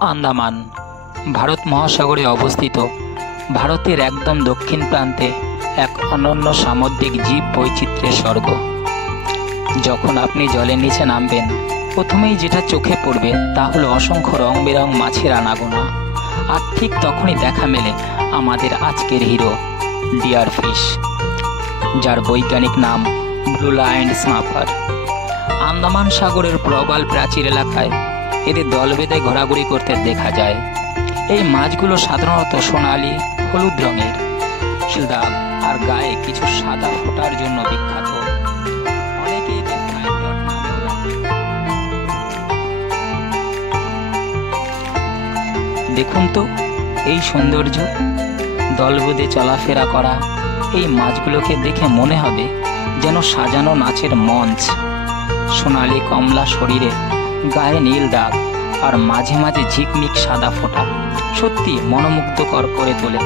আন্দামান ভারত মহাসাগরে অবস্থিত। ভারতের একদম দক্ষিণ প্রান্তে এক অনন্য সামুদ্রিক জীব বৈচিত্র্যের স্বর্গ। যখন আপনি জলের নিচে নামবেন, প্রথমেই যেটা চোখে পড়বে তা হলো অসংখ্য রং বেরং মাছের আনাগোনা। আর ঠিক তখনই দেখা মেলে আমাদের আজকের হিরো ডিয়ার ফিশ, যার বৈজ্ঞানিক নাম ব্লু লাইন স্নাপার। আন্দামান সাগরের প্রবাল প্রাচীর এলাকায় এদের দল বেঁধে ঘোরাঘুরি করতে দেখা যায়। এই মাছগুলো সাধারণত সোনালি হলুদ রঙের দাগ আর গায়ে কিছু সাদা ফোঁটার জন্য বিখ্যাত। অনেকে একে ফ্লাইং ডট নামেও ডাকে। দেখুন তো এই সৌন্দর্য, দল বেঁধে চলাফেরা করা এই মাছগুলোকে দেখে মনে হবে যেন সাজানো নাচের মঞ্চ। সোনালি কমলা শরীরে, গায়ে নীল দাগ আর মাঝে মাঝে ঝিকমিক সাদা ফোঁটা সত্যি মনোমুগ্ধকর করে তোলে।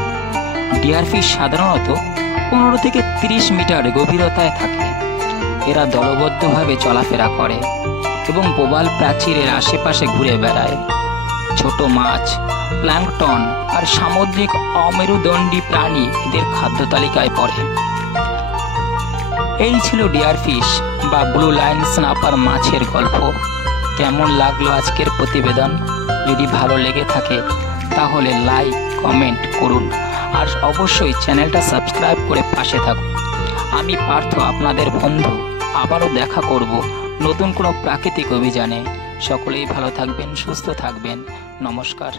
ডিয়ার ফিশ সাধারণত 15 থেকে 30 মিটার গভীরতায় থাকে। এরা দলবদ্ধভাবে চলাফেরা করে এবং প্রবাল প্রাচীরের আশেপাশে ঘুরে বেড়ায়। ছোট মাছ, প্ল্যাঙ্কটন আর সামুদ্রিক অমেরুদণ্ডী প্রাণী এদের খাদ্য তালিকায় পড়ে। এই ছিল ডিয়ার ফিশ বা ব্লু লাইন স্নাপার মাছের গল্প। কেমন লাগলো আজকের প্রতিবেদন? যদি ভালো লেগে থাকে তাহলে লাইক কমেন্ট করুন আর অবশ্যই চ্যানেলটা সাবস্ক্রাইব করে পাশে থাকুন। আমি পার্থ, আপনাদের বন্ধু। আবারও দেখা করব নতুন কোনো প্রাকৃতিক অভিযানে। সকলেই ভালো থাকবেন, সুস্থ থাকবেন। নমস্কার।